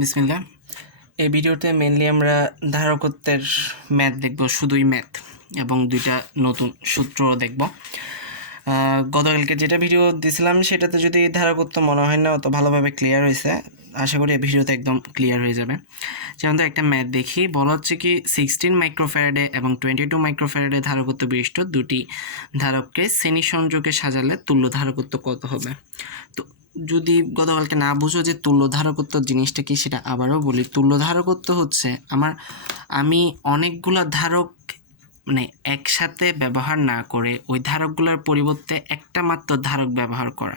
বিসমিল্লাহ। এই ভিডিওতে মেনলি আমরা ধারকত্বের ম্যাথ দেখব, শুধুই ম্যাথ, এবং দুইটা নতুন সূত্র দেখব। গতকালকে যেটা ভিডিও দিয়েছিলাম সেটাতে যদি ধারকত্ব মনে হয় না অত ভালোভাবে ক্লিয়ার হয়েছে, আশা করি এই ভিডিওতে একদম ক্লিয়ার হয়ে যাবে। যেমন তো একটা ম্যাথ দেখি, বলা হচ্ছে কি 16 মাইক্রোফ্যারাডে এবং 22 মাইক্রোফ্যারাডে ধারকত্ব বিশিষ্ট দুটি ধারককে শ্রেণী সংযোগে সাজালে তুল্য ধারকত্ব কত হবে। তো যদি গতকালকে না বুঝো যে তুল্য ধারকত্ব জিনিসটা কি, সেটা আবারও বলি। তুল্য ধারকত্ব হচ্ছে আমি অনেকগুলো ধারক মানে একসাথে ব্যবহার না করে ওই ধারকগুলোর পরিবর্তে একটা মাত্র ধারক ব্যবহার করা,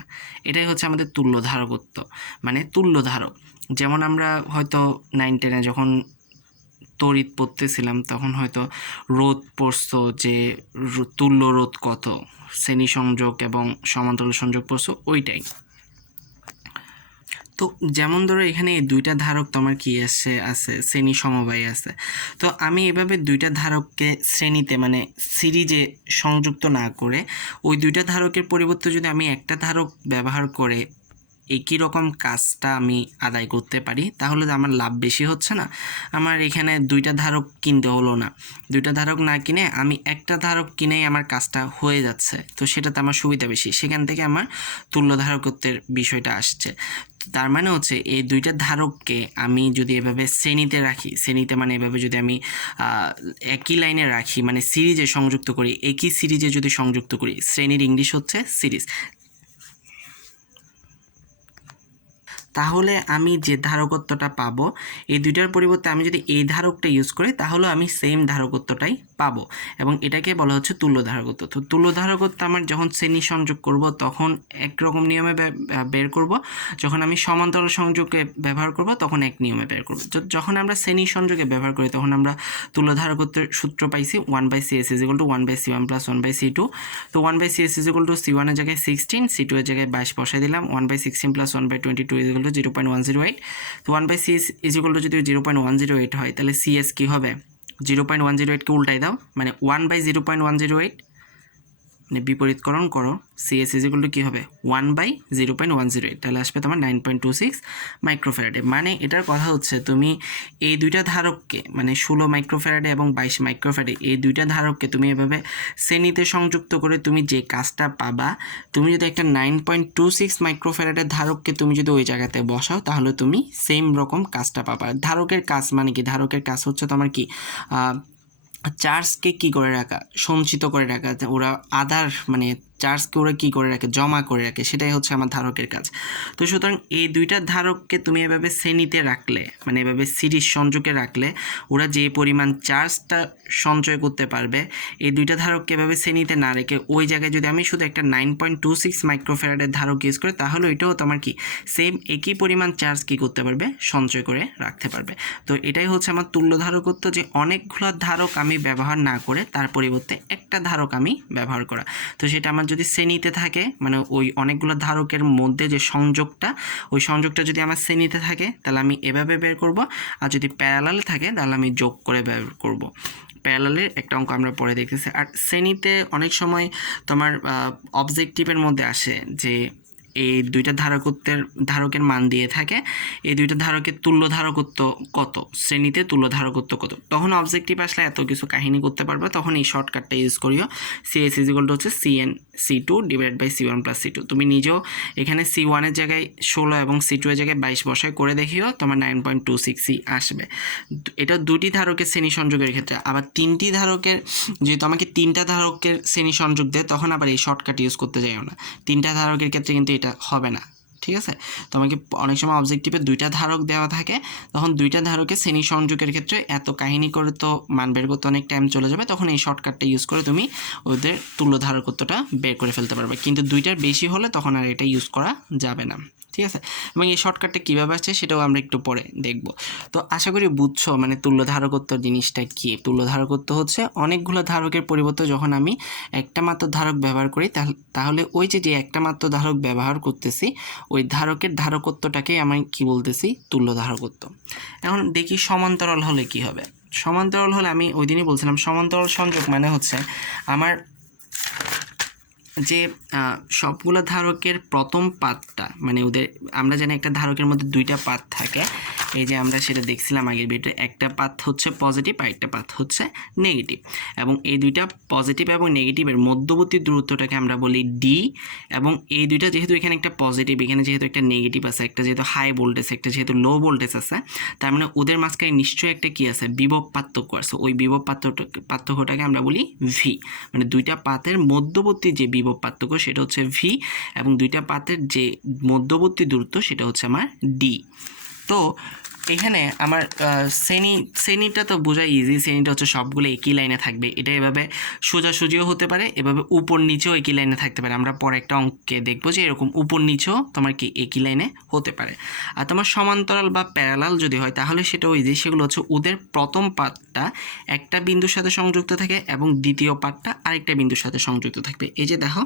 এটাই হচ্ছে আমাদের তুল্য ধারকত্ব, মানে তুল্য ধারক। যেমন আমরা হয়তো 9-10-এ যখন তড়িৎ পড়তেছিলাম তখন হয়তো রোধ পড়ছো, যে তুল্য রোধ কত, শ্রেণী সংযোগ এবং সমান্তরাল সংযোগ পড়ছো, ওইটাই। তো যেমন ধরো এখানে এই দুইটা ধারক তোমার কি আছে শ্রেণী সমবায় আছে। তো আমি এভাবে দুইটা ধারককে শ্রেণীতে মানে সিরিজে সংযুক্ত না করে ওই দুইটা ধারকের পরিবর্তে যদি আমি একটা ধারক ব্যবহার করে একই রকম কাজটা আমি আদায় করতে পারি, তাহলে আমার লাভ বেশি হচ্ছে না? আমার এখানে দুইটা ধারক কিনতে হলো না, দুইটা ধারক না কিনে আমি একটা ধারক কিনেই আমার কাজটা হয়ে যাচ্ছে। তো সেটাতে আমার সুবিধা বেশি, সেখান থেকে আমার তুল্য ধারকত্বের বিষয়টা আসছে। তার মানে হচ্ছে এই দুইটা ধারককে আমি যদি এভাবে শ্রেণীতে রাখি, শ্রেণীতে মানে এভাবে যদি আমি একই লাইনে রাখি, মানে সিরিজে সংযুক্ত করি, একই সিরিজে যদি সংযুক্ত করি, শ্রেণীর ইংলিশ হচ্ছে সিরিজ, তাহলে আমি যে ধারকত্বটা পাবো এই দুইটার পরিবর্তে আমি যদি এই ধারকটা ইউজ করি তাহলে আমি সেম ধারকত্বটাই পাবো, এবং এটাকে বলা হচ্ছে তুল্য ধারকত্ব। তো তুল্য ধারকত্ব আমার যখন শ্রেণী সংযোগ করব তখন একরকম নিয়মে বের করব, যখন আমি সমান্তরাল সংযোগে ব্যবহার করব তখন এক নিয়মে বের করব। যখন আমরা শ্রেণী সংযোগে ব্যবহার করি তখন আমরা তুল্য ধারকত্বের সূত্র পাইছি 1/CS = 1/C1 + 1/C2। তো 1/CS = C1 এর জায়গায় 16, C2 এর জায়গায় 22 বসাই দিলাম। 1/16 + 1/22 = 0.108। তো 1/CS = যদি 0.108 হয় তাহলে CS কি হবে? 0.108কে উল্টাই দাও, মানে 1/0.108, মানে বিপরীতকরণ করো, CS = কী হবে? 1/0.108, তাহলে আসবে তোমার 9.26 মাইক্রোফ্যারাডে। মানে এটার কথা হচ্ছে তুমি এই দুইটা ধারককে, মানে 16 মাইক্রোফ্যারাডে এবং 22 মাইক্রোফ্যারাডে, এই দুইটা ধারককে তুমি এভাবে শ্রেণীতে সংযুক্ত করে তুমি যে কাজটা পাবা, তুমি যদি একটা 9.26 মাইক্রোফ্যারাডের ধারককে তুমি যদি ওই জায়গাতে বসাও তাহলে তুমি সেম রকম কাজটা পাবা। ধারকের কাজ মানে কি? ধারকের কাজ হচ্ছে তোমার কি, চার্জকে কী করে রাখা, সঞ্চিত করে রাখা, ওরা আধার মানে চার্জকে ওরা কী করে রাখে, জমা করে রাখে, সেটাই হচ্ছে আমার ধারকের কাজ। তো সুতরাং এই দুইটা ধারককে তুমি এভাবে শ্রেণীতে রাখলে, মানে এভাবে সিরিজ সংযোগে রাখলে ওরা যে পরিমাণ চার্জটা সঞ্চয় করতে পারবে, এই দুইটা ধারককে এভাবে শ্রেণীতে না রেখে ওই জায়গায় যদি আমি শুধু একটা 9.26 মাইক্রোফ্যারাডের ধারক ইউজ করি তাহলে ওইটাও তোমার কি সেম একই পরিমাণ চার্জ কী করতে পারবে, সঞ্চয় করে রাখতে পারবে। তো এটাই হচ্ছে আমার তুল্য ধারকত্ব, যে অনেকগুলো ধারক আমি ব্যবহার না করে তার পরিবর্তে একটা ধারক আমি ব্যবহার করা। তো সেটা আমার যদি শ্রেণীতে থাকে, মানে ওই অনেকগুলো ধারকের মধ্যে যে সংযোগটা, ওই সংযোগটা যদি আমার শ্রেণীতে থাকে তাহলে আমি এভাবে বের করব, আর যদি প্যারালালে থাকে তাহলে আমি যোগ করে বের করব। প্যারালালের একটা অঙ্ক আমরা পরে দেখতেছি। আর শ্রেণীতে অনেক সময় তোমার অবজেক্টিভের মধ্যে আসে যে এই দুইটা ধারকের মান দিয়ে থাকে, এই দুইটা ধারকের তুল্য ধারকত্ব কত, শ্রেণীতে তুল্য ধারকত্ব কত, তখন অবজেক্টিভ আসলে এত কিছু কাহিনী করতে পারবে, তখন এই শর্টকাটটা ইউজ করিও। CS = হচ্ছে CN/C2 / C1 + C2। তুমি নিজেও এখানে C1 এর জায়গায় 16 এবং C2 এর জায়গায় 22 বসায় করে দেখিও, তোমার 9.26 আসবে। এটা দুটি ধারকের শ্রেণী সংযোগের ক্ষেত্রে। আবার তিনটি ধারকের, যেহেতু আমাকে তিনটা ধারকের শ্রেণী সংযোগ দেয় তখন আবার এই শর্টকাট ইউজ করতে যাইও না, তিনটা ধারকের ক্ষেত্রে কিন্তু এটা হবে না, ঠিক আছে? তোমাকে অনেক সময় অবজেক্টিভে দুইটা ধারক দেওয়া থাকে, তখন দুইটা ধারকের শ্রেণী সংযোগের ক্ষেত্রে এত কাহিনী করে তো মান বের করতে অনেক টাইম চলে যাবে, তখন এই শর্টকাটটা ইউজ করে তুমি ওদের তুল্য ধারকত্বটা বের করে ফেলতে পারবে। কিন্তু দুইটার বেশি হলে তখন আর এটা ইউজ করা যাবে না, ঠিক আছে? এবং এই শর্টকাটটা কীভাবে আসছে সেটাও আমরা একটু পরে দেখব। তো আশা করি বুঝছো মানে তুল্য ধারকত্ব জিনিসটা কী। তুল্য ধারকত্ব হচ্ছে অনেকগুলো ধারকের পরিবর্তে যখন আমি একটা মাত্র ধারক ব্যবহার করি তাহলে ওই যে একটা মাত্র ধারক ব্যবহার করতেছি ওই ধারকের ধারকত্বটাকেই আমি কি বলতেছি, তুল্য ধারকত্ব। এখন দেখি সমান্তরাল হলে কি হবে। সমান্তরাল হলে আমি ওই দিনই বলছিলাম সমান্তরাল সংযোগ মানে হচ্ছে আমার যে সবগুলো ধারকের প্রথম পাতটা, মানে ওদের আমরা জানি একটা ধারকের মধ্যে দুইটা পাত থাকে, এই যে আমরা সেটা দেখছিলাম আগের ভিডিওতে, একটা পাথ হচ্ছে পজিটিভ আর একটা পাথ হচ্ছে নেগেটিভ, এবং এই দুইটা পজিটিভ এবং নেগেটিভের মধ্যবর্তী দূরত্বটাকে আমরা বলি ডি। এবং এই দুইটা যেহেতু এখানে একটা পজিটিভ, এখানে যেহেতু একটা নেগেটিভ আছে, একটা যেহেতু হাই ভোল্টেজ, একটা যেহেতু লো ভোল্টেজ আছে, তার মানে ওদের মাঝখানে নিশ্চয়ই একটা কি আছে, বিভব পার্থক্য আছে। ওই বিভব পার্থক্যটাকে আমরা বলি ভি, মানে দুইটা পাতের মধ্যবর্তী যে বিভব পার্থক্য সেটা হচ্ছে ভি, এবং দুইটা পাতের যে মধ্যবর্তী দূরত্ব সেটা হচ্ছে আমার ডি। তো এখানে আমার শ্রেণীটা তো বোঝা ইজি। শ্রেণীটা হচ্ছে সবগুলো একই লাইনে থাকবে। এটা এভাবে সোজাসুজিও হতে পারে, এভাবে উপর নিচেও একই লাইনে থাকতে পারে। আমরা পরে একটা অঙ্কে দেখবো যে এরকম উপর নিচেও তোমার কি একই লাইনে হতে পারে। আর তোমার সমান্তরাল বা প্যারালাল যদি হয় তাহলে সেটাও ইজি। সেগুলো হচ্ছে ওদের প্রথম পার্টটা একটা বিন্দুর সাথে সংযুক্ত থাকে এবং দ্বিতীয় পার্টটা আরেকটা বিন্দুর সাথে সংযুক্ত থাকবে। এই যে দেখো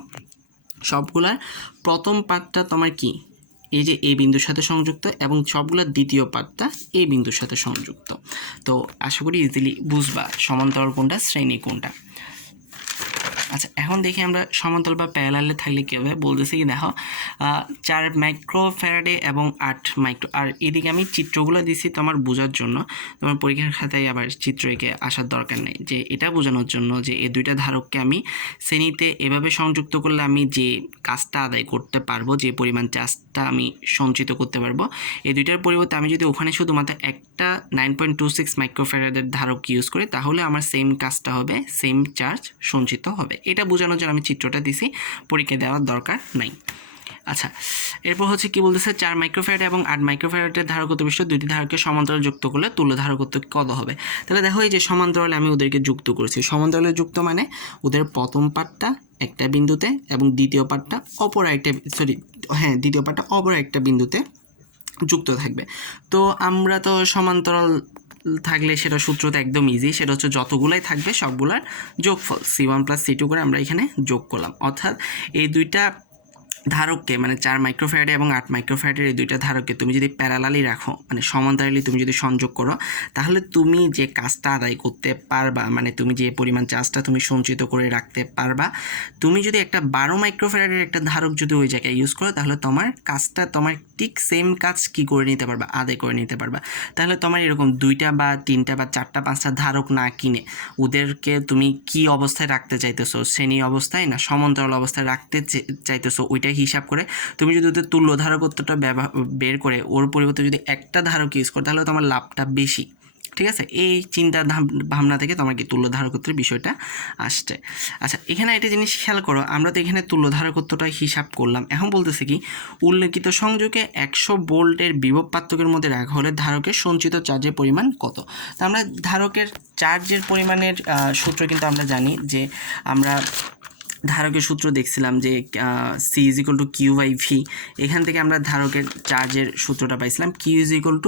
সবগুলার প্রথম পার্টটা তোমার কি এই যে এই বিন্দুর সাথে সংযুক্ত, এবং সবগুলোর দ্বিতীয় পার্টটা এই বিন্দুর সাথে সংযুক্ত। তো আশা করি ইজিলি বুঝবা সমান্তরাল কোনটা, শ্রেণী কোনটা। আচ্ছা, এখন দেখি আমরা সমান্তরাল বা প্যারালালে থাকলে কী হবে। বলতেছি কি দেখো 4 মাইক্রোফ্যারাডে এবং 8 মাইক্রো। আর এদিকে আমি চিত্রগুলো দিছি তোমার বোঝার জন্য, তোমার পরীক্ষার খাতায় আবার চিত্র এঁকে আসার দরকার নেই, যে এটা বোঝানোর জন্য যে এই দুইটা ধারককে আমি শ্রেণীতে এভাবে সংযুক্ত করলে আমি যে কাজটা আদায় করতে পারবো, যে পরিমাণ চার্জটা আমি সঞ্চিত করতে পারবো, এই দুইটার পরিবর্তে আমি যদি ওখানে শুধুমাত্র একটা 9.26 মাইক্রোফ্যারাডের ধারক ইউজ করি তাহলে আমার সেম কাজটা হবে, সেম চার্জ সঞ্চিত হবে। এটা বোঝানোর জন্য আমি চিত্রটা দিছি, পরীক্ষা দেওয়ার দরকার নাই। আচ্ছা, এরপর হচ্ছে কি বলতেছে, 4 মাইক্রোফ্যারাড এবং 8 মাইক্রোফ্যারাডের ধারকত্ব বিশিষ্ট দুইটি ধারককে সমান্তরাল যুক্ত করলে তুল্য ধারকত্ব কত হবে। তাহলে দেখো এই যে সমান্তরালে আমি ওদেরকে যুক্ত করেছি। সমান্তরালে যুক্ত মানে ওদের প্রথম পার্টটা একটা বিন্দুতে এবং দ্বিতীয় পার্টটা অপর একটা বিন্দুতে যুক্ত থাকবে। তো আমরা তো সমান্তরাল থাকলে সেটা সূত্রটা একদম ইজি, সেটা হচ্ছে যতগুলাই থাকবে সবগুলার যোগফল C1 + C2 করে আমরা এখানে যোগ করলাম। অর্থাৎ এই দুইটা ধারককে মানে 4 মাইক্রোফ্যারাডে এবং 8 মাইক্রোফ্যারাডের এই দুইটা ধারককে তুমি যদি প্যারালালি রাখো, মানে সমান্তরালি তুমি যদি সংযোগ করো, তাহলে তুমি যে কাজটা আদায় করতে পারবা, মানে তুমি যে পরিমাণ চার্জটা তুমি সঞ্চিত করে রাখতে পারবা, তুমি যদি একটা 12 মাইক্রোফ্যারাডের একটা ধারক যদি ওই জায়গায় ইউজ করো তাহলে তোমার কাজটা তোমার ঠিক সেম কাজ কি করে নিতে পারবা, আদায় করে নিতে পারবা। তাহলে তোমার এরকম 2টা বা 3টা বা 4টা 5টা ধারক না কিনে ওদেরকে তুমি কি অবস্থায় রাখতে চাইতেছো, শ্রেণী অবস্থায় না সমান্তরাল অবস্থায় রাখতে চাইতেছো, ওইটা হিসাব করে তুমি যদি ওদের তুল্য ধারকত্বটা বের করে ওর পরিবর্তে যদি একটা ধারক ইউজ করো তাহলে তোমার লাভটা বেশি। ঠিক আছে, এই চিন্তা ভাবনা থেকে তোমার কি তুল্য ধারকত্বের বিষয়টা আসছে। আচ্ছা, এখানে একটা জিনিস খেয়াল করো, আমরা তো এখানে তুল্য ধারকত্বটা হিসাব করলাম। এখন বলতেছে কি উল্লেখিত সংযোগে 100 ভোল্টের বিভব পার্থক্যের মধ্যে রাখা হলে ধারকের সঞ্চিত চার্জের পরিমাণ কত। তো আমরা ধারকের চার্জের পরিমাণের সূত্র কিন্তু আমরা জানি, যে আমরা ধারকের সূত্র দেখছিলাম যে C = Q/V। এখান থেকে আমরা ধারকের চার্জের সূত্রটা পাইছিলাম Q =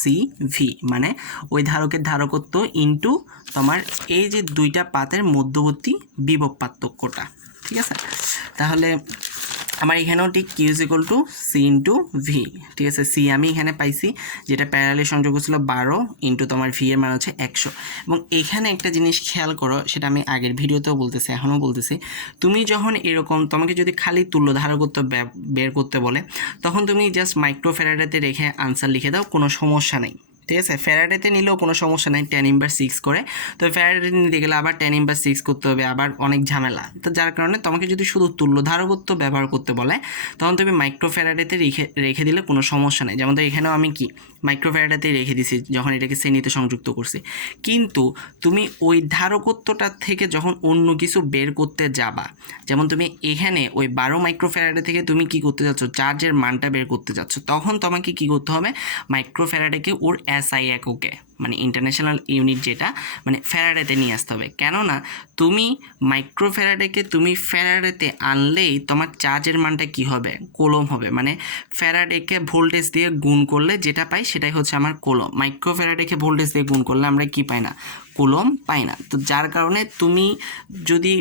CV, মানে ওই ধারকের ধারকত্ব ইন্টু তোমার এই যে দুইটা পাতের মধ্যবর্তী বিভব পার্থক্যটা। ঠিক আছে, তাহলে আমার এখানেও ঠিক Q = C × V। ঠিক আছে, C আমি এখানে পাইছি, যেটা প্যারালালি সংযোগ ছিল 12 ইন্টু তোমার V এর মান হচ্ছে 100। এবং এখানে একটা জিনিস খেয়াল করো, সেটা আমি আগের ভিডিওতেও বলতেছি এখনও বলতেছি, তুমি যখন এরকম তোমাকে যদি খালি তুল্য ধারকত্ব বের করতে বলে তখন তুমি জাস্ট মাইক্রোফ্যারাডেতে রেখে আনসার লিখে দাও, কোনো সমস্যা নেই। ঠিক আছে, ফ্যারাডেতে নিলেও কোনো সমস্যা নাই, 10⁻6 করে। তো ফ্যারাডেতে নিতে গেলে আবার 10⁻6 করতে হবে, আবার অনেক ঝামেলা। তো যার কারণে তোমাকে যদি শুধু তুল্য ধারকত্ব ব্যবহার করতে বলে তখন তুমি মাইক্রোফ্যারাডেতে রেখে দিলে কোনো সমস্যা নেই। যেমন তো এখানেও আমি কি মাইক্রোফ্যারাডেতে রেখে দিছি যখন এটাকে শ্রেণীতে সংযুক্ত করছি। কিন্তু তুমি ওই ধারকত্বটা থেকে যখন অন্য কিছু বের করতে যাবা, যেমন তুমি এখানে ওই 12 মাইক্রোফ্যারাডে থেকে তুমি কি করতে যাচ্ছ, চার্জের মানটা বের করতে যাচ্ছ, তখন তোমাকে কি করতে হবে, মাইক্রোফ্যারাডেকে ওর SI এককে মানে ইন্টারন্যাশনাল ইউনিট যেটা মানে ফ্যারাডেতে নিয়ে আসতে হবে। কেননা তুমি মাইক্রোফ্যারাডেকে তুমি ফ্যারাডেতে আনলেই তোমার চার্জের মানটা কি হবে, কোলম হবে। মানে ফ্যারাডেকে ভোল্টেজ দিয়ে গুণ করলে যেটা পাই সেটাই হচ্ছে আমার কোলম। মাইক্রোফ্যারাডেকে ভোল্টেজ দিয়ে গুণ করলে আমরা কি পাই না, কোলম পাই না। তো যার কারণে তুমি যদি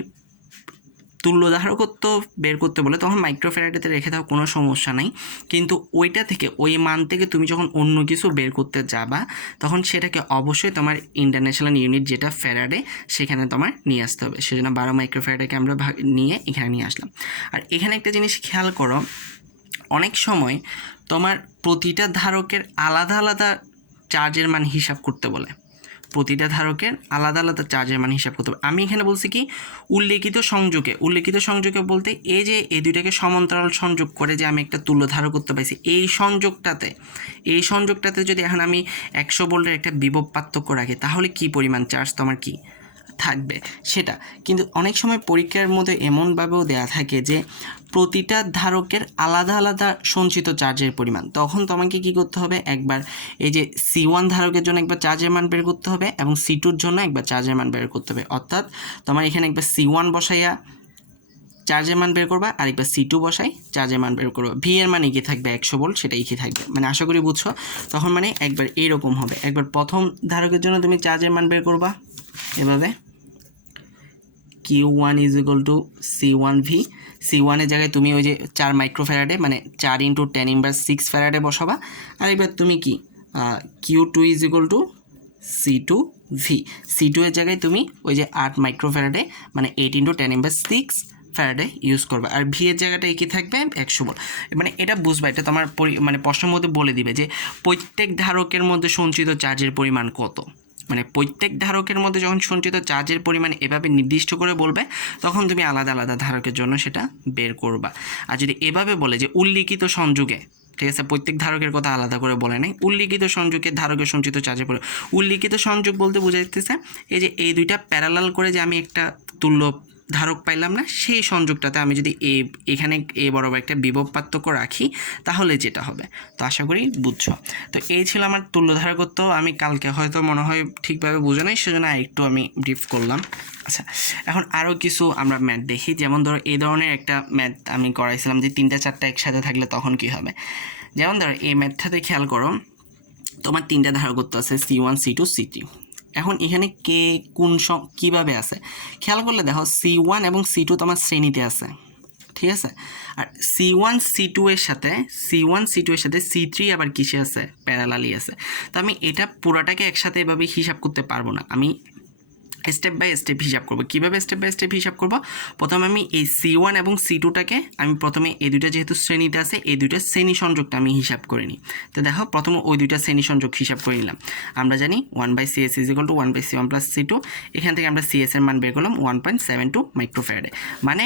তুল্য ধারকত্ব বের করতে বলে তখন মাইক্রোফ্যারাডেতে রেখে দাও, কোনো সমস্যা নাই। কিন্তু ওইটা থেকে ওই মান থেকে তুমি যখন অন্য কিছু বের করতে যাবা তখন সেটাকে অবশ্যই তোমার ইন্টারন্যাশনাল ইউনিট যেটা ফ্যারাডে সেখানে তোমার নিয়ে আসতে হবে। সেজন্য 12 মাইক্রোফ্যারাডেকে আমরা নিয়ে এখানে নিয়ে আসলাম। আর এখানে একটা জিনিস খেয়াল করো, অনেক সময় তোমার প্রতিটা ধারকের আলাদা আলাদা চার্জের মান হিসাব করতে বলে, প্রতিটা ধারকের আলাদা আলাদা চার্জের মান হিসাব করতে হবে। আমি এখানে বলছি কি উল্লেখিত সংযোগে বলতে এই যে এই দুইটাকে সমান্তরাল সংযোগ করে যে আমি একটা তুল্য ধারকত্ব পাইছি, এই সংযোগটাতে যদি এখন আমি 100 ভোল্টের একটা বিভব পার্থক্য রাখি তাহলে কি পরিমাণ চার্জ তোমার কি থাকবে সেটা। কিন্তু অনেক সময় পরীক্ষার মধ্যে এমনভাবেও দেয়া থাকে যে প্রতিটা ধারকের আলাদা আলাদা সঞ্চিত চার্জের পরিমাণ, তখন তোমাকে কি করতে হবে, একবার এই যে C1 ধারকের জন্য একবার চার্জের মান বের করতে হবে এবং C2-র জন্য একবার চার্জের মান বের করতে হবে। অর্থাৎ তোমার এখানে একবার C1 বসাইয়া চার্জের মান বের করবা, আর একবার C2 বসাই চার্জের মান বের করবা। ভি এর মানে কি থাকবে 100 ভোল্ট, সেটাই কি থাকবে, মানে আশা করি বুঝছো। তখন মানে একবার এইরকম হবে, একবার প্রথম ধারকের জন্য তুমি চার্জের মান বের করবা এভাবে Q1 is equal two C1V। C1 এর জায়গায় তুমি ওই যে 4 মাইক্রোফ্যারাডে মানে 4 × 10⁻6 ফ্যারাডে বসাবা, আর এবার তুমি কি Q2 is equal two C2V। C2 এর জায়গায় তুমি ওই যে 8 মাইক্রোফ্যারাডে মানে 8 × 10⁻6 ফ্যারাডে ইউজ করবে, আর ভি এর জায়গাটা কি থাকবে 100 ভোল্ট। মানে এটা বুঝবা, এটা তোমার মানে প্রশ্নের মধ্যে বলে দিবে যে প্রত্যেক ধারকের মধ্যে সঞ্চিত চার্জের পরিমাণ কত। মানে প্রত্যেক ধারকের মধ্যে যখন সঞ্চিত চার্জের পরিমাণ এভাবে নির্দিষ্ট করে বলবে তখন তুমি আলাদা আলাদা ধারকের জন্য সেটা বের করবা। আর যদি এভাবে বলে যে উল্লিখিত সংযোগে, ঠিক আছে, প্রত্যেক ধারকের কথা আলাদা করে বলে নাই, উল্লিখিত সংযোগে ধারকের সঞ্চিত চার্জের পরিমাণ, উল্লিখিত সংযোগ বলতে বোঝাইতেছে এই যে এই দুইটা প্যারালাল করে যে আমি একটা তুল্য ধারক পাইলাম না, সেই সংযোগটাতে আমি যদি এখানে এ বরাবর একটা বিভব পার্থক্য রাখি তাহলে যেটা হবে। তো আশা করি বুঝছো। তো এই ছিল আমার তুল্য ধারকত্ব। আমি কালকে হয়তো মনে হয় ঠিকভাবে বুঝে নাই, সেজন্য একটু আমি ব্রিফ করলাম। আচ্ছা, এখন আরও কিছু আমরা ম্যাথ দেখি। যেমন ধরো এই ধরনের একটা ম্যাথ আমি করাইছিলাম যে 3টা 4টা একসাথে থাকলে তখন কি হবে। যেমন ধরো এই ম্যাথটাতে খেয়াল করো, তোমার 3টা ধারকত্ব আছে C1 C2 C3। এখন এখানে কে কোন কীভাবে আছে খেয়াল করলে দেখো C1 এবং C2 তোমার শ্রেণীতে আছে, ঠিক আছে। আর C1 C2 এর সাথে C3 আবার কিসে আছে, প্যারালালি আছে। তো আমি এটা পুরাটাকে একসাথে এভাবে হিসাব করতে পারবো না, আমি স্টেপ বাই স্টেপ হিসাব করবো। কীভাবে স্টেপ বাই স্টেপ হিসাব করবো, প্রথমে আমি এই C1 এবং C2টাকে আমি প্রথমে এই দুইটা যেহেতু শ্রেণীতে আছে এই দুইটা শ্রেণী সংযোগটা আমি হিসাব করে নিই। তো দেখো প্রথমে ওই দুইটা শ্রেণী সংযোগ হিসাব করে নিলাম। আমরা জানি 1/CS is equal two 1/C1 + C2। এখান থেকে আমরা CS এর মান বের করলাম 1.72 মাইক্রোফ্যারাডে। মানে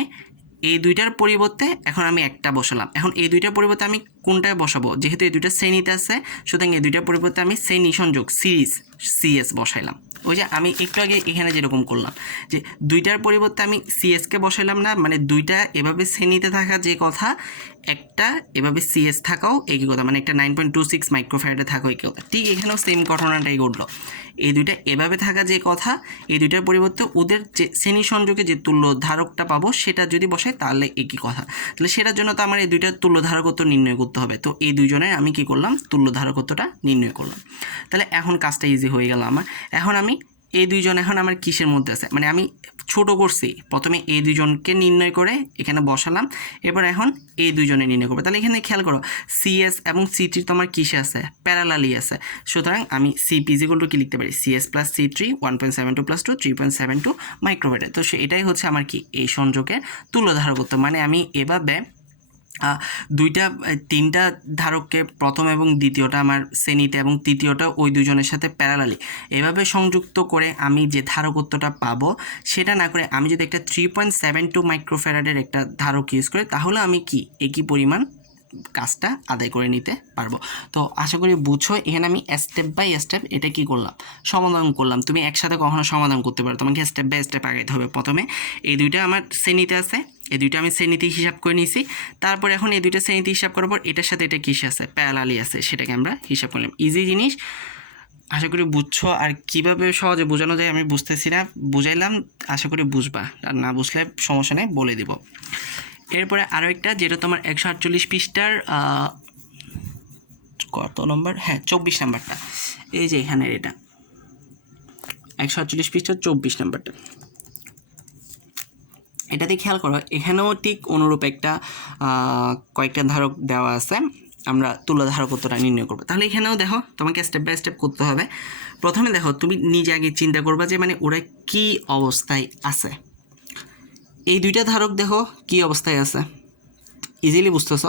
এই দুইটার পরিবর্তে এখন আমি একটা বসালাম। এখন এই দুইটার পরিবর্তে আমি কোনটায় বসাবো, যেহেতু এই দুইটা শ্রেণীতে আছে সুতরাং এই দুইটার পরিবর্তে আমি শ্রেণী সংযোগ সিরিজ CS বসাইলাম। ওই যে আমি একটু আগে এখানে যেরকম করলাম যে দুইটার পরিবর্তে আমি CSকে বসাইলাম না, মানে দুইটা এভাবে শ্রেণীতে থাকা যে কথা, একটা এভাবে CS থাকাও একই কথা, মানে একটা 9.26 মাইক্রোফ্যারাডে থাকাও একই কথা। ঠিক এখানেও সেম ঘটনাটাই ঘটলো। এই দুইটা এভাবে থাকা যে কথা, এই দুইটার পরিবর্তে ওদের যে শ্রেণী সংযোগে যে তুল্য ধারকটা পাবো সেটা যদি বসাই তাহলে একই কথা। তাহলে সেটার জন্য তো আমার এই দুইটার তুল্য ধারকত্ব নির্ণয় করতে হবে। তো এই দুইজনের আমি কি করলাম, তুল্য ধারকত্বটা নির্ণয় করলাম। তাহলে এখন কাজটা ইজি হয়ে গেল আমার। এখন আমি এই দুইজন এখন আমার কিসের মধ্যে আছে, মানে আমি ছোট করছি, প্রথমে এই দুইজনকে নির্ণয় করে এখানে বসালাম, এবার এখন এই দুইজনে নির্ণয় করবো। তাহলে এখানে খেয়াল করো CS এবং C3 তোমার কিসে আছে, প্যারালালি আছে। সুতরাং আমি CP = কি লিখতে পারি, CS + C3 1.72 + 2 3.72 মাইক্রোফ্যারাড। তো এটাই হচ্ছে আমার কি এই সংযোগের তুল্য ধারকত্ব। মানে আমি এভাবে তিনটা ধারককে প্রথম এবং দ্বিতীয়টা আমার শ্রেণীতে এবং তৃতীয়টা ওই দুজনের সাথে প্যারালালি এভাবে সংযুক্ত করে আমি যে ধারকত্বটা পাবো সেটা না করে আমি যদি একটা 3.72 মাইক্রোফ্যারাডের একটা ধারক ইউজ করি তাহলে আমি কি একই পরিমাণ কাজটা আদায় করে নিতে পারবো। তো আশা করি বুঝছো। এখানে আমি স্টেপ বাই স্টেপ এটা কি করলাম, সমাধান করলাম। তুমি একসাথে কখনো সমাধান করতে পারো, তোমাকে স্টেপ বাই স্টেপ আগাইতে হবে। প্রথমে এই দুইটা আমার শ্রেণীতে আছে, এই দুইটা আমি শ্রেণীতে হিসাব করে নিয়েছি। তারপর এখন এই দুইটা শ্রেণীতে হিসাব করার পর এটার সাথে এটা কিসে আছে, প্যারালালি আছে, সেটাকে আমরা হিসাব করলাম। ইজি জিনিস, আশা করি বুঝছো। আর কীভাবে সহজে বোঝানো যায় আমি বুঝতেছি না, বুঝাইলাম, আশা করি বুঝবা। আর না বুঝলে সমস্যা নেই, বলে দিব। এরপরে আরও একটা, যেটা তোমার 148 পৃষ্ঠার কত নম্বর, হ্যাঁ 24 নাম্বারটা, এই যে এখানের এটা 148 পৃষ্ঠার 24 নাম্বারটা। এটাতে খেয়াল করো, এখানেও ঠিক অনুরূপ একটা কয়েকটা ধারক দেওয়া আছে, আমরা তুল্য ধারকত্বটা নির্ণয় করবো। তাহলে এখানেও দেখো তোমাকে স্টেপ বাই স্টেপ করতে হবে। প্রথমে দেখো তুমি নিজে আগে চিন্তা করবা যে মানে ওরা কি অবস্থায় আছে। এই দুইটা ধারক দেখো কি অবস্থায় আছে, ইজিলি বুঝতেছ।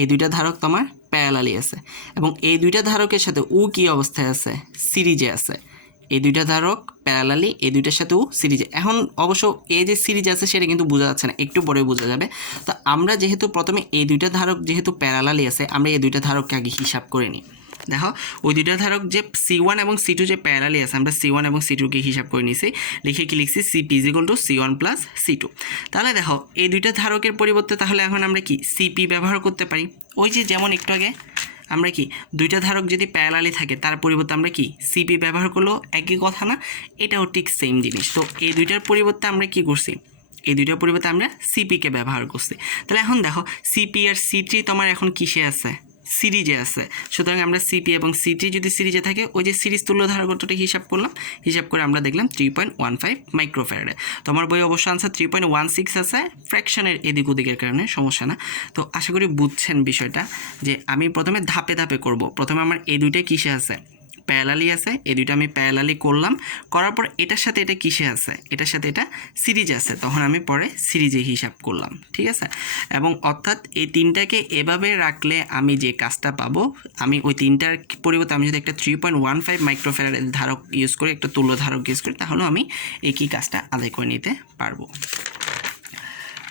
এই দুইটা ধারক তোমার প্যারালালি আছে এবং এই দুইটা ধারকের সাথে ও কি অবস্থায় আছে, সিরিজে আছে। এই দুইটা ধারক প্যারালালি, এই দুইটার সাথেও সিরিজে। এখন অবশ্য এই যে সিরিজ আছে সেটা কিন্তু বোঝা যাচ্ছে না, একটু পরে বোঝা যাবে। তো আমরা যেহেতু প্রথমে এই দুইটা ধারক যেহেতু প্যারালালি আছে, আমরা এই দুইটা ধারককে আগে হিসাব করে নিই। দেখো ওই দুইটা ধারক যে C1 এবং C2 যে প্যারালালি আছে, আমরা C1 এবং C2কে হিসাব করে নিয়েছি, লিখে কি লিখছি, CP = C1 + C2। তাহলে দেখো এই দুইটা ধারকের পরিবর্তে তাহলে এখন আমরা কি CP ব্যবহার করতে পারি। ওই যে যেমন একটু আগে আমরা কি দুইটা ধারক যদি প্যারালালি থাকে তার পরিবর্তে আমরা কি CP ব্যবহার করলেও একই কথা না, এটাও ঠিক সেম জিনিস। তো এই দুইটার পরিবর্তে আমরা কি করছি, এই দুইটার পরিবর্তে আমরা CPকে ব্যবহার করছি। তাহলে এখন দেখো CP আর C3 তোমার এখন কিসে আছে, সিরিজে আছে। সুতরাং আমরা CP এবং C3 যদি সিরিজে থাকে, ওই যে সিরিজ তুল্য ধারকত্বটা হিসাব করলাম, হিসাব করে আমরা দেখলাম 3.15 মাইক্রোফ্যারাডে। তোমার বই অবশ্য আনসার 3.16 আছে, ফ্র্যাকশনের এদিক ওদিকের কারণে সমস্যা না। তো আশা করি বুঝছেন বিষয়টা, যে আমি প্রথমে ধাপে ধাপে করব। প্রথমে আমার এই দুইটা কিসে আছে, প্যারালালি আছে, এই দুইটা আমি প্যারালালি করলাম, করার পর এটার সাথে এটা কিসে আছে, এটার সাথে এটা সিরিজ আছে, তখন আমি পরে সিরিজে হিসাব করলাম, ঠিক আছে। এবং অর্থাৎ এই তিনটাকে এভাবে রাখলে আমি যে কাজটা পাবো, আমি ওই তিনটার পরিবর্তে আমি যদি একটা 3.15 মাইক্রোফ্যারাডের ধারক ইউজ করি, একটা তুল্য ধারক ইউজ করি, তাহলে আমি একই কাজটা আদায় করে নিতে পারবো।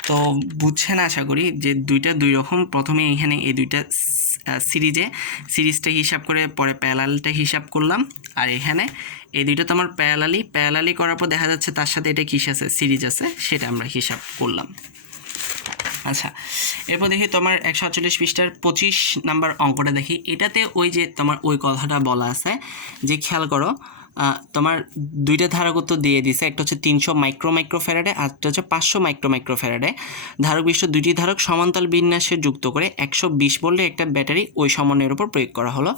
তো বুঝছেন আশা করি যে দুইটা দুই রকম। প্রথমে এখানে এই দুইটা সিরিজটা হিসাব করে পরে প্যারালালটা হিসাব করলাম, আর এখানে এই দুইটা তোমার প্যারালালি করার পর দেখা যাচ্ছে তার সাথে এটা কিস আছে, সিরিজ আছে, সেটা আমরা হিসাব করলাম। আচ্ছা, এরপর দেখি তোমার 148 পৃষ্ঠার 25 নাম্বার অঙ্কটা দেখি। এটাতে ওই যে তোমার ওই কথাটা বলা আছে যে খেয়াল করো, তোমার দুইটা ধারকত্ব দিয়ে দিছে, একটা হচ্ছে 300 মাইক্রোফ্যারাডে আর একটা হচ্ছে 500 মাইক্রোফ্যারাডে। ধারক বিশিষ্ট দুইটি ধারক সমান্তরাল বিন্যাসে যুক্ত করে 120 ভোল্টের একটা ব্যাটারি ওই সমন্বয়ের উপর প্রয়োগ করা হলো।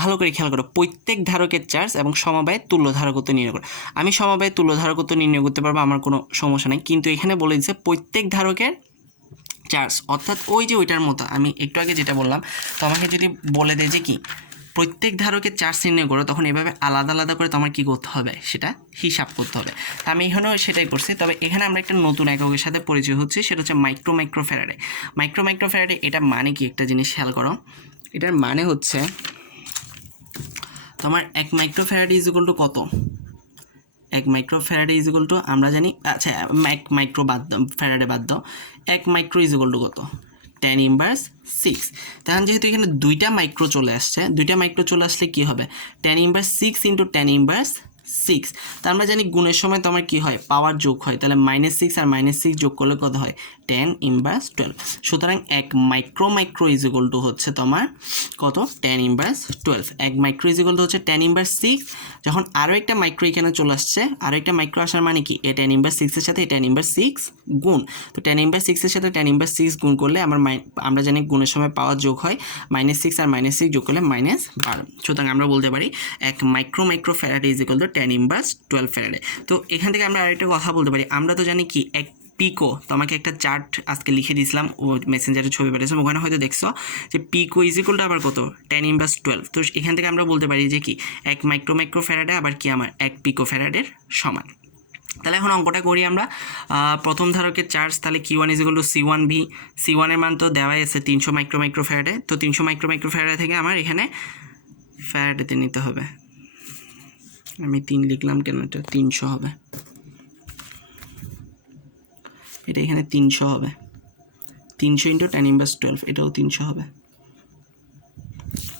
ভালো করে খেয়াল করো, প্রত্যেক ধারকের চার্জ এবং সমবায় তুল্য ধারকত্ব নির্ণয় করো। আমি সমবায় তুল্য ধারকত্ব নির্ণয় করতে পারবো, আমার কোনো সমস্যা নেই, কিন্তু এখানে বলে দিচ্ছে প্রত্যেক ধারকের চার্জ, অর্থাৎ ওই যে ওইটার মতো আমি একটু আগে যেটা বললাম, তো আমাকে যদি বলে দেয় যে কি প্রত্যেক ধারকের চার্জ নির্ণয় করো, তখন এভাবে আলাদা আলাদা করে তোমার কী করতে হবে, সেটা হিসাব করতে হবে। তা আমি এখানেও সেটাই করছি। তবে এখানে আমরা একটা নতুন এককের সাথে পরিচয় হচ্ছে, সেটা হচ্ছে মাইক্রোফ্যারাডে। মাইক্রোফ্যারাডে এটা মানে কি, একটা জিনিস খেয়াল করো, এটার মানে হচ্ছে তোমার 1 মাইক্রোফ্যারাডে ইজ ইকুয়াল টু কত, 1 মাইক্রোফ্যারাডে ইজ ইকুয়াল টু আমরা জানি, আচ্ছা 1 ফ্যারাডে বাদ দাও, 1 মাইক্রো ইজ ইকুয়াল টু কত, 10⁻6। তখন যেহেতু এখানে দুইটা মাইক্রো চলে আসলে কি হবে, 10⁻6 × 10⁻6। তা আমরা জানি গুণের সময় তো আমার কী হয়, পাওয়ার যোগ হয়, তাহলে -6 আর -6 যোগ করলে কত হয়, 10⁻12। সুতরাং 1 মাইক্রো ইজ ইকুয়াল টু হচ্ছে তোমার কত, 10⁻12। 1 মাইক্রো ইজ ইকুয়াল টু হচ্ছে 10⁻6। যখন আরও একটা মাইক্রো এখানে চলে আসছে, আরও একটা মাইক্রো আসার মানে কি, এই 10⁻6-এর সাথে এই 10⁻6 গুণ, তো 10⁻6-এর সাথে 10⁻6 গুণ করলে আমরা জানি গুণের সময় পাওয়ার যোগ হয়, -6 আর -6 যোগ করলে -12। সুতরাং আমরা বলতে পারি 1 মাইক্রোফ্যারাডে ইজ ইকুয়াল টু 10⁻12 ফ্যারাডে। তো এখান থেকে আমরা আরেকটা কথা বলতে পারি, আমরা তো জানি কি 1 পিকো, তোমাকে একটা চার্ট আজকে লিখে দিয়েছিলাম, ও মেসেঞ্জারে ছবি পাঠিয়েছিলাম, ওখানে হয়তো দেখছো যে পিকো ইজ ইকুয়াল টু আবার কত, 10⁻12। তো এখান থেকে আমরা বলতে পারি যে কি 1 মাইক্রোফ্যারাডে আবার কি আমার 1 পিকোফ্যারাডের সমান। তাহলে এখন অঙ্কটা করি আমরা। প্রথম ধারকের চার্জ তাহলে Q1 = C1V। C1 এর মান তো দেওয়াই আছে 300 মাইক্রোফ্যারাডে। তো 300 মাইক্রোফ্যারাডে থেকে আমার এখানে ফ্যারাডেতে নিতে হবে, আমি 3 লিখলাম কেন, এটা 300 হবে, এটা এখানে 300 হবে, 300 × 10⁻12, এটাও 300 হবে,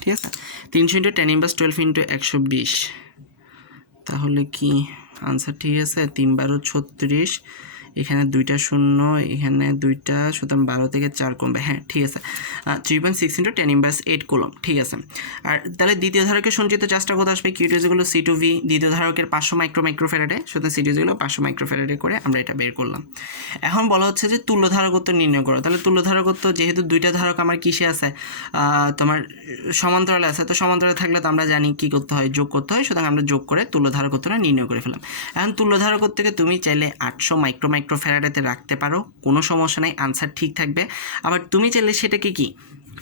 ঠিক আছে। 300 × 10⁻12 × 120, তাহলে কি আনসার ঠিক আছে, 3 × 12 = 36, এখানে 2টা শূন্য, এখানে 2টা, সুতরাং 12 থেকে 4 কমবে, হ্যাঁ ঠিক আছে। 3.6 × 10⁻8 কুলম্ব, ঠিক আছে। আর তাহলে দ্বিতীয় ধারকের সঞ্চিত চার্জটা কত আসবে, Q2 = C2V। দ্বিতীয় ধারকের 500 মাইক্রোফ্যারাডে, সুতরাং C2 = 500 মাইক্রোফ্যারাডে করে আমরা এটা বের করলাম। এখন বলা হচ্ছে যে তুল্য ধারকত্ব নির্ণয় করো। তাহলে তুল্য ধারকত্ব যেহেতু দুইটা ধারক আমার কিসে আছে, তোমার সমান্তরালে আছে, তো সমান্তরালে থাকলে তো আমরা জানি কী করতে হয়, যোগ করতে হয়। সুতরাং আমরা যোগ করে তুল্য ধারকত্বটা নির্ণয় করে ফেলাম। এখন তুল্য ধারকত্বকে তুমি চাইলে 800 মাইক্রোফ্যারাডেতে রাখতে পারো, কোনো সমস্যা নেই, আনসার ঠিক থাকবে। আবার তুমি চাইলে সেটাকে কি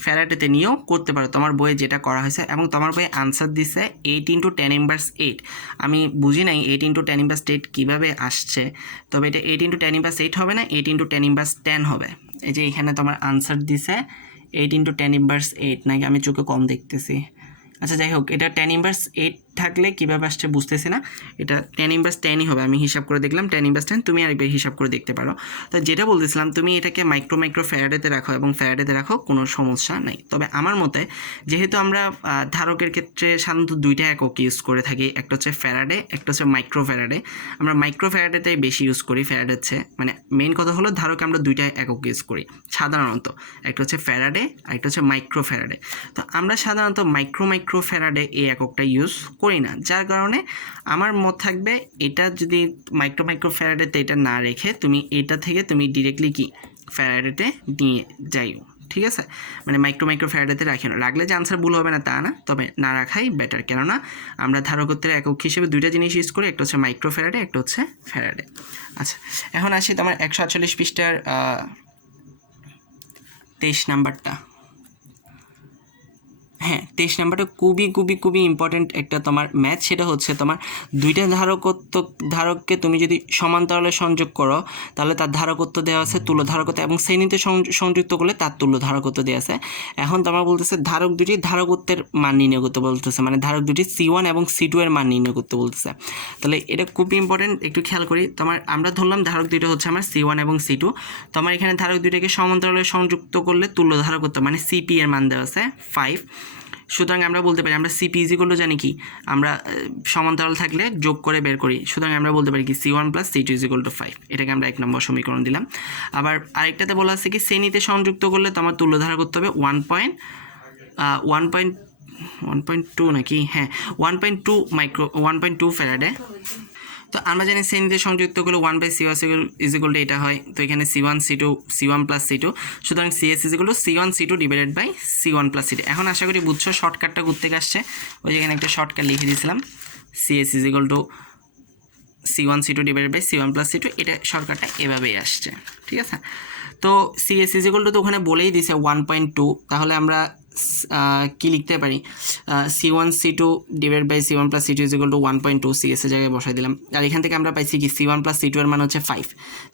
ফ্যারাডেতে নিয়েও করতে পারো, তোমার বইয়ে যেটা করা হয়েছে। এবং তোমার বইয়ে আনসার দিছে 8 × 10⁻8। আমি বুঝি নাই 8 × 10⁻8 কীভাবে আসছে, তবে এটা 8 × 10⁻8 হবে না, 8 × 10⁻10 হবে। এই যে এখানে তোমার আনসার দিছে 8 × 10⁻8 নাকি আমি চোখে কম দেখতেছি? আচ্ছা যাই হোক, এটা 10⁻8 থাকলে কীভাবে আসছে বুঝতেছি না, এটা 10⁻10ই হবে। আমি হিসাব করে দেখলাম 10⁻10, তুমি আরেকবার হিসাব করে দেখতে পারো। তো যেটা বলতেছিলাম, তুমি এটাকে মাইক্রো ফ্যারাডেতে রাখো এবং ফ্যারাডেতে রাখো, কোনো সমস্যা নাই। তবে আমার মতে যেহেতু আমরা ধারকের ক্ষেত্রে সাধারণত দুইটা একক ইউজ করে থাকি, একটা হচ্ছে ফ্যারাডে, একটা হচ্ছে মাইক্রো ফ্যারাডে। আমরা মাইক্রো ফ্যারাডেটাই বেশি ইউজ করি। ফ্যারাডে হচ্ছে মানে মেইন কথা হলো ধারকে আমরা দুইটা একক ইউজ করি সাধারণত, একটা হচ্ছে ফ্যারাডে আর একটা হচ্ছে মাইক্রো ফ্যারাডে। তো আমরা সাধারণত মাইক্রো ফ্যারাডে এই এককটা ইউজ করি না, যার কারণে আমার মত থাকবে এটা যদি মাইক্রো ফ্যারাডেতে এটা না রেখে তুমি এটা থেকে তুমি ডিরেক্টলি কি ফ্যারাডেতে নিয়ে যাইও, ঠিক আছে? মানে মাইক্রো ফ্যারাডেতে রাখি না, রাখলে যে আনসার ভুল হবে না তা না, তবে না রাখাই বেটার। কেননা আমরা ধারকত্বের একক হিসেবে দুইটা জিনিস ইউজ করি, একটা হচ্ছে মাইক্রো ফ্যারাডে, একটা হচ্ছে ফ্যারাডে। আচ্ছা, এখন আসি তোমার 148 পৃষ্ঠার 23 নাম্বারটা। হ্যাঁ, 23 নাম্বারটা খুবই ইম্পর্টেন্ট একটা তোমার ম্যাথ। সেটা হচ্ছে তোমার দুইটা ধারককে তুমি যদি সমান্তরালে সংযোগ করো তাহলে তার ধারকত্ব দেওয়া আছে তুল্য ধারকত্ব, এবং শ্রেণীতে সংযুক্ত করলে তার তুল্য ধারকত্ব দেওয়া আছে। এখন তোমার বলতেছে ধারক দুটি ধারকত্বের মান নির্ণয় করতে বলতেছে, মানে ধারক দুটি C1 এবং C2 এর মান নির্ণয় করতে বলতেছে। তাহলে এটা খুবই ইম্পর্টেন্ট, একটু খেয়াল করি। তোমার আমরা ধরলাম ধারক দুইটা হচ্ছে আমার C1 এবং C2। তোমার এখানে ধারক দুইটাকে সমান্তরালে সংযুক্ত করলে তুল্য ধারকত্ব মানে CP এর মান দেওয়া আছে 5। সুতরাং আমরা বলতে পারি আমরা CP = জানি কি, আমরা সমান্তরাল থাকলে যোগ করে বের করি। সুতরাং আমরা বলতে পারি কি C1 + C2 = 5। এটাকে আমরা 1 নম্বর সমীকরণ দিলাম। আবার আরেকটাতে বলা আছে কি শ্রেণীতে সংযুক্ত করলে তোমার তুল্য ধারকত্ব হবে 1.2 নাকি, হ্যাঁ 1.2 ফ্যারাডে। তো আমরা জানি শ্রেণীতে সংযুক্ত করলে 1/C1 এটা হয়। তো এখানে C1 + C2, সুতরাং CS = C1 C2 / C1 + C2। এখন আশা করি বুঝছো শর্টকাটটা করতে আসছে, ওই যেখানে একটা শর্টকাট লিখে দিয়েছিলাম, CS = C1 C2 / C1 + C2। এটা শর্টকাটটা এভাবেই আসছে, ঠিক আছে? তো CS = তো ওখানে বলেই দিছে 1.2, তাহলে আমরা কি লিখতে পারি, C1 C2 / C1 + C2 = 1.2, CS এর জায়গায় বসাই দিলাম। আর এখান থেকে আমরা পাইছি কি C1 + C2 এর মান হচ্ছে 5।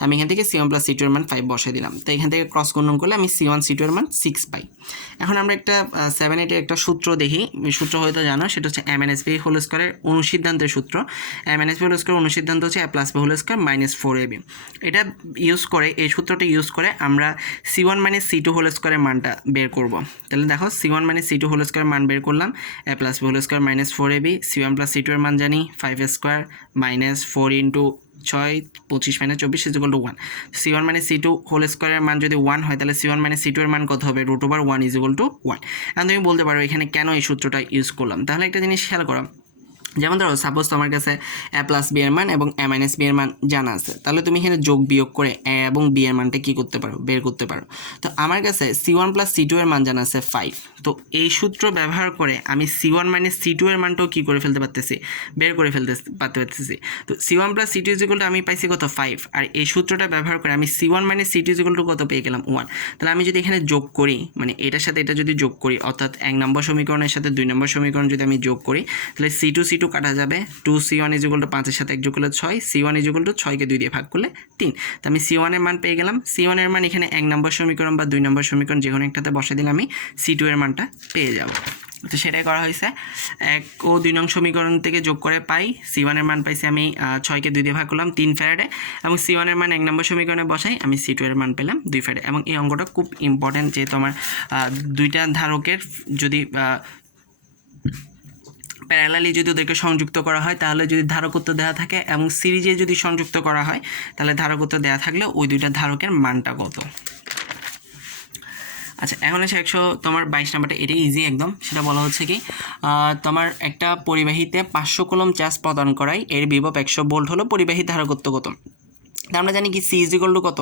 আমি এখান থেকে C1 + C2 এর মান 5 বসাই দিলাম। তো এখান থেকে ক্রস গুণন করলে আমি C1 C2 এর মান 6 পাই। এখন আমরা একটা 7-8 এর একটা সূত্র দেখি, সূত্র হয়তো জানো, সেটা হচ্ছে m/n/p² অনুসিদ্ধান্তের সূত্র। m/n/p² অনুসিদ্ধান্ত হচ্ছে a + b² - 4ab। এটা ইউজ করে, এই সূত্রটা ইউজ করে আমরা C1 - C2² এর মানটা বের করব। তাহলে দেখো C1 - C2² মান বের করলাম, a + b² - 4ab। C1 + C2 এর মান জানি 5² - 4 × 6 25 - 24 = 1। C1 - C2² এর মান যদি 1 হয় তাহলে C1 - C2 এর মান কত হবে, √1 = 1। এখন তুমি বলতে পারো এখানে কেন এই সূত্রটা ইউজ করলাম। তাহলে একটা জিনিস খেয়াল করো, যেমন ধরো সাপোজ তোমার কাছে a + b এর মান এবং a - b এর মান জানা আছে, তাহলে তুমি এখানে যোগ বিয়োগ করে a এবং b এর মানটা কী করতে পারো, বের করতে পারো। তো আমার কাছে C1 + C2 এর মান জানা আছে 5। তো এই সূত্র ব্যবহার করে আমি C1 - C2 এর মানটাও কী করে ফেলতে পারতেছি, বের করে পারতেছি। তো C1 + C2 = আমি পাইছি কত, 5। আর এই সূত্রটা ব্যবহার করে আমি C1 - C2 = কত পেয়ে গেলাম, 1। তাহলে আমি যদি এখানে যোগ করি, মানে এটার সাথে এটা যদি যোগ করি, অর্থাৎ 1 নম্বর সমীকরণের সাথে 2 নম্বর সমীকরণ যদি আমি যোগ করি, তাহলে C2 কাটা যাবে, 2C1 = 5 এর সাথে 1 যোগ করলে 6, C1 = 6কে 2 দিয়ে ভাগ করলে 3। তো আমি C1 এর মান পেয়ে গেলাম। C1 এর মান এখানে 1 নম্বর সমীকরণ বা 2 নম্বর সমীকরণ যে কোনো একটাতে বসে দিলে আমি C2 এর মানটা পেয়ে যাব। তো সেটাই করা হয়েছে, 1 ও 2 নং সমীকরণ থেকে যোগ করে পাই C1 এর মান পাইছি আমি 6কে 2 দিয়ে ভাগ করলাম 3 ফ্যারাডে, এবং C1 এর মান 1 নম্বর সমীকরণে বসাই আমি C2 এর মান পেলাম 2 ফ্যারাডে। এবং এই অঙ্কটা খুব ইম্পর্টেন্ট, যেহেতু আমার দুইটা ধারকের যদি প্যারালালি যদি ওদেরকে সংযুক্ত করা হয়, তাহলে যদি ধারকত্ব দেওয়া থাকে এবং সিরিজে যদি সংযুক্ত করা হয় তাহলে ধারকত্ব দেওয়া থাকলে ওই দুইটা ধারকের মানটা কত। আচ্ছা, এখন এসে 122 নাম্বারটা, এটা ইজি একদম। সেটা বলা হচ্ছে কি, তোমার একটা পরিবাহীতে 500 কুলম্ব চার্জ প্রদান করায় এর বিভব 100 ভোল্ট হলো, পরিবাহী ধারকত্ব কত। আমরা জানি কি C = কত,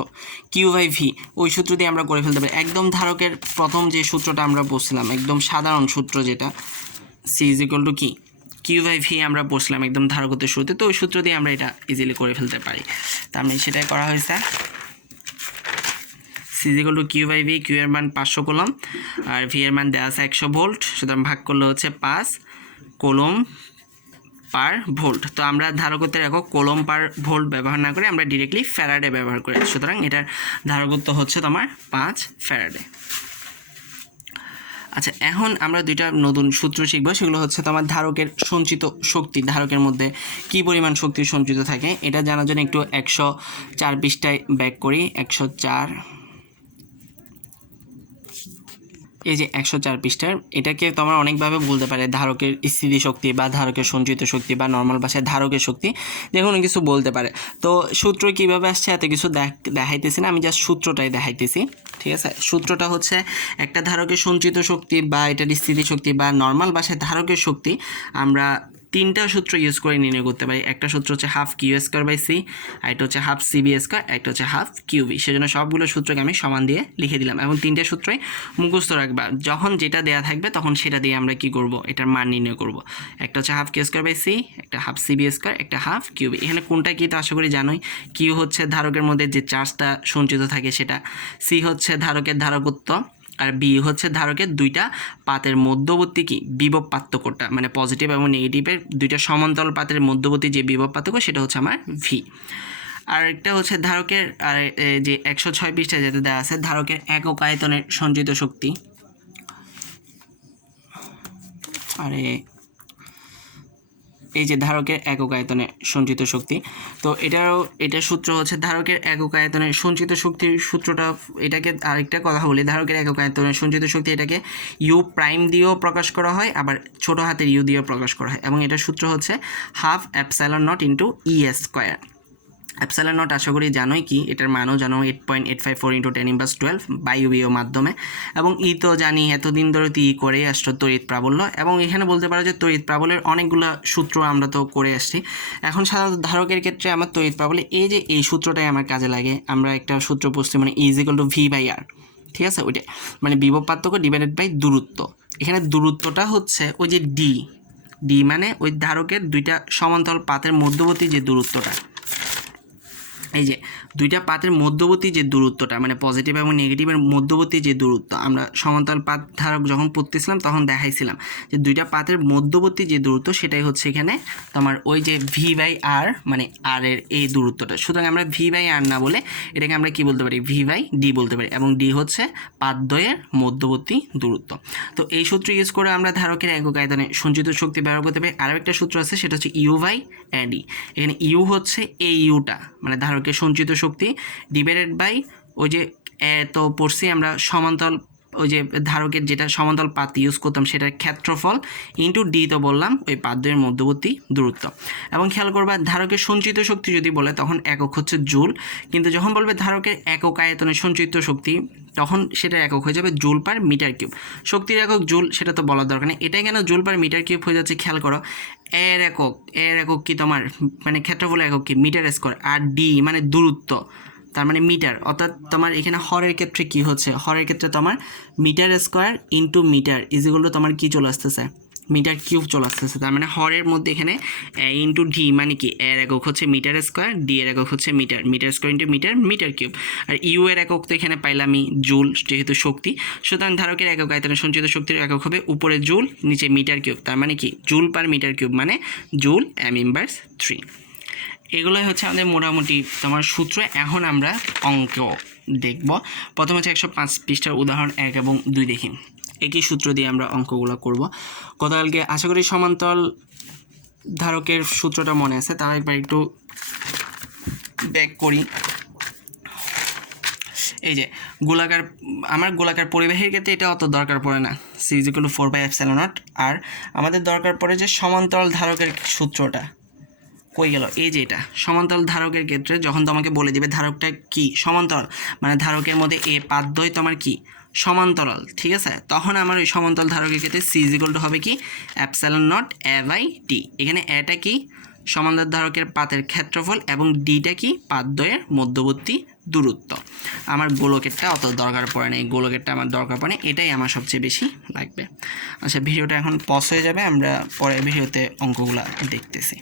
Q/V। ওই সূত্র দিয়ে আমরা করে ফেলতে পারি। একদম ধারকের প্রথম যে সূত্রটা আমরা বলছিলাম, একদম সাধারণ সূত্র, যেটা C = কি Q/V আমরা বসলাম একদম ধারকত্বের শুরুতে, তো ওই সূত্র দিয়ে আমরা এটা ইজিলি করে ফেলতে পারি। তো আমি সেটাই করা হয়েছে। C = Q/V, Q এর মান 500 কুলম্ব আর V এর মান দেওয়া আছে 100 ভোল্ট, সুতরাং ভাগ করলে হচ্ছে 5 কুলম্ব পার ভোল্ট। তো আমরা ধারকত্বের একক কুলম্ব পার ভোল্ট ব্যবহার না করে আমরা ডিরেক্টলি ফ্যারাডে ব্যবহার করি, সুতরাং এটার ধারকত্ব হচ্ছে তোমার 5 ফ্যারাডে। আচ্ছা, এখন আমরা দুইটা নতুন সূত্র শিখবো, সেগুলো হচ্ছে তোমার ধারকের সঞ্চিত শক্তি, ধারকের মধ্যে কী পরিমাণ শক্তি সঞ্চিত থাকে এটা জানার জন্য একটু 104 পৃষ্ঠায় ব্যাক করি। 104, এই যে 104 পৃষ্ঠার, এটাকে তোমরা অনেকভাবে বলতে পারে, ধারকের স্থিতি শক্তি বা ধারকের সঞ্চিত শক্তি বা নর্মাল ভাষায় ধারকের শক্তি, যে কোনো কিছু বলতে পারে। তো সূত্র কীভাবে আসছে এত কিছু দেখাইতেছি না, আমি জাস্ট সূত্রটাই দেখাইতেছি। ঠিক আছে, সূত্রটা হচ্ছে একটা ধারকের সঞ্চিত শক্তি বা এটার স্থিতি শক্তি বা নর্মাল ভাষায় ধারকের শক্তি আমরা তিনটা সূত্র ইউজ করে নির্ণয় করতে পারি। একটা সূত্র হচ্ছে half Q square by c, আর এটা হচ্ছে হাফ সিবি স্কোয়ার, একটা হচ্ছে হাফ কিউবি। সেজন্য সবগুলো সূত্রকে আমি সমান দিয়ে লিখে দিলাম এবং তিনটে সূত্রই মুখস্থ রাখবা। যখন যেটা দেয়া থাকবে তখন সেটা দিয়ে আমরা কি করব, এটার মান নির্ণয় করব। একটা হচ্ছে half Q square by C, একটা হাফ সিবি স্কোয়ার, একটা হাফ কিউবি। এখানে কোনটা কি তো আশা করি জানোই। কিউ হচ্ছে ধারকের মধ্যে যে চার্জটা সঞ্চিত থাকে সেটা, সি হচ্ছে ধারকের ধারকত্ব, আর বি হচ্ছে ধারকের দুইটা পাতের মধ্যবর্তী কি বিভব পার্থক্যটা, মানে পজিটিভ এবং নেগেটিভের দুইটা সমান্তরাল পাতের মধ্যবর্তী যে বিভব পার্থক্য সেটা হচ্ছে আমার ভি। আর একটা হচ্ছে ধারকের যে 106 পৃষ্ঠায় যেটা দেওয়া আছে, ধারকের একক আয়তনের সঞ্চিত শক্তি। আরে এই যে ধারকের একক আয়তনে সঞ্চিত শক্তি, তো এটার সূত্র হচ্ছে ধারকের একক আয়তনের সঞ্চিত শক্তির সূত্রটা। এটাকে আরেকটা কথা বলি, ধারকের একক আয়তনের সঞ্চিত শক্তি এটাকে ইউ প্রাইম দিয়েও প্রকাশ করা হয়, আবার ছোটো হাতের ইউ দিয়েও প্রকাশ করা হয়, এবং এটার সূত্র হচ্ছে half epsilon naught into e square. Epsilon naught আশা করি জানোই কি, এটার মানও জানো 8.854 × 10⁻12 বায়ুবীয় মাধ্যমে, এবং ই তো জানি এতদিন ধরে তো ই করেই আসছো তড়িৎ প্রাবল্য, এবং এখানে বলতে পারো যে তড়িৎ প্রাবল্যের অনেকগুলো সূত্র আমরা তো করে আসছি। এখন সাধারণত ধারকের ক্ষেত্রে আমার তড়িৎ প্রাবল্য এই সূত্রটাই আমার কাজে লাগে। আমরা একটা সূত্র পড়ছি, মানে E is equal to V by R, ঠিক আছে, ওইটা মানে বিভব পার্থক্য ডিভাইডেড বাই দূরত্ব। এখানে দূরত্বটা হচ্ছে ওই যে ডি মানে ওই ধারকের দুইটা সমান্তরাল পাতের মধ্যবর্তী যে দূরত্বটা, এই যে দুইটা পাতের মধ্যবর্তী যে দূরত্বটা, মানে পজিটিভ এবং নেগেটিভের মধ্যবর্তী যে দূরত্ব, আমরা সমান্তরাল পাত ধারক যখন পড়তেছিলাম তখন দেখাইছিলাম যে দুইটা পাতের মধ্যবর্তী যে দূরত্ব সেটাই হচ্ছে এখানে তোমার ওই যে ভি বাই আর, মানে আর এর এই দূরত্বটা। সুতরাং আমরা ভি বাই আর না বলে এটাকে আমরা কি বলতে পারি, ভি বাই ডি বলতে পারি, এবং ডি হচ্ছে পাতদ্বয়ের মধ্যবর্তী দূরত্ব। তো এই সূত্র ইউজ করে আমরা ধারকের একক আয়তনে সঞ্চিত শক্তি ব্যবহার করতে পারি। আরও একটা সূত্র আছে, সেটা হচ্ছে ইউ বাই ডি। এখানে ইউ হচ্ছে এই ইউটা, মানে ধারকের সঞ্চিত শক্তি ডিভাইডেড বাই ওই যে তো পড়ছি আমরা সমান্তরাল, ওই যে ধারকের যেটা সমান্তরাল পাত ইউজ করতাম সেটার ক্ষেত্রফল ইন্টু ডি, তো বললাম ওই পাতদ্বয়ের মধ্যবর্তী দূরত্ব। এবং খেয়াল করবা, ধারকের সঞ্চিত শক্তি যদি বলে তখন একক হচ্ছে জুল, কিন্তু যখন বলবে ধারকের একক আয়তনে সঞ্চিত শক্তি তখন সেটা একক হয়ে যাবে জুল পার মিটার কিউব। শক্তির একক জুল, সেটা তো বলার দরকার নেই। এটাই কেন জুল পার মিটার কিউব হয়ে যাচ্ছে, খেয়াল করো। এর একক কি তোমার, মানে ক্ষেত্রফল একক কি মিটার স্কোয়ার, আর ডি মানে দূরত্ব, তার মানে মিটার। অর্থাৎ তোমার এখানে হরের ক্ষেত্রে কি হচ্ছে, হরের ক্ষেত্রে তোমার metre square into metre is equal to তোমার কী চলে আসতেছে, মিটার কিউব চলে আসতেছে। তার মানে হরের মধ্যে এখানে ইন্টু ডি মানে কি, এর একক হচ্ছে মিটার স্কোয়ার, ডি এর একক হচ্ছে metre square into metre cube, আর ইউ এর একক তো এখানে পাইলামই জুল, যেহেতু শক্তি। সুতরাং ধারকের একক আয়তনে সঞ্চিত শক্তির একক হবে উপরে জুল, নিচে মিটার কিউব, তার মানে কি জুল পার মিটার কিউব মানে জুল m⁻3। এগুলোই হচ্ছে আমাদের মোটামুটি তোমার সূত্র। এখন আমরা অঙ্ক দেখব। প্রথম হচ্ছে 105 পৃষ্ঠার উদাহরণ 1 এবং 2 দেখি। একই সূত্র দিয়ে আমরা অঙ্কগুলো করব। গতকালকে আশা করি সমান্তরাল ধারকের সূত্রটা মনে আছে, তাও একবার একটু ব্যাক করি। এই যে গোলাকার পরিবাহীর ক্ষেত্রে এটা অত দরকার পড়ে না, সি ইজ ইকুয়াল টু 4/ε0। আর আমাদের দরকার পড়ে যে সমান্তরাল ধারকের সূত্রটা কই গেল, এই যে এটা সমান্তরাল ধারকের ক্ষেত্রে যখন তোমাকে বলে দিবে ধারকটা কি সমান্তরাল, মানে ধারকের মধ্যে এ পাতদ্বয় তোমার কি সমান্তরাল, ঠিক আছে, তখন আমার ওই সমান্তরাল ধারকের ক্ষেত্রে সি ইজ ইকুয়াল টু হবে কি ε0 a/d। এখানে এটা কি সমান্তরাল ধারকের পাতের ক্ষেত্রফল এবং ডিটা কি পাতদ্বয়ের মধ্যবর্তী দূরত্ব। আমার গোলকেরটা অত দরকার পড়ে না, এই গোলকেরটা আমার দরকার পড়ে, এটাই আমার সবচেয়ে বেশি লাগবে। আচ্ছা, ভিডিওটা এখন পজ হয়ে যাবে, আমরা পরের ভিডিওতে অঙ্কগুলো দেখতেছি।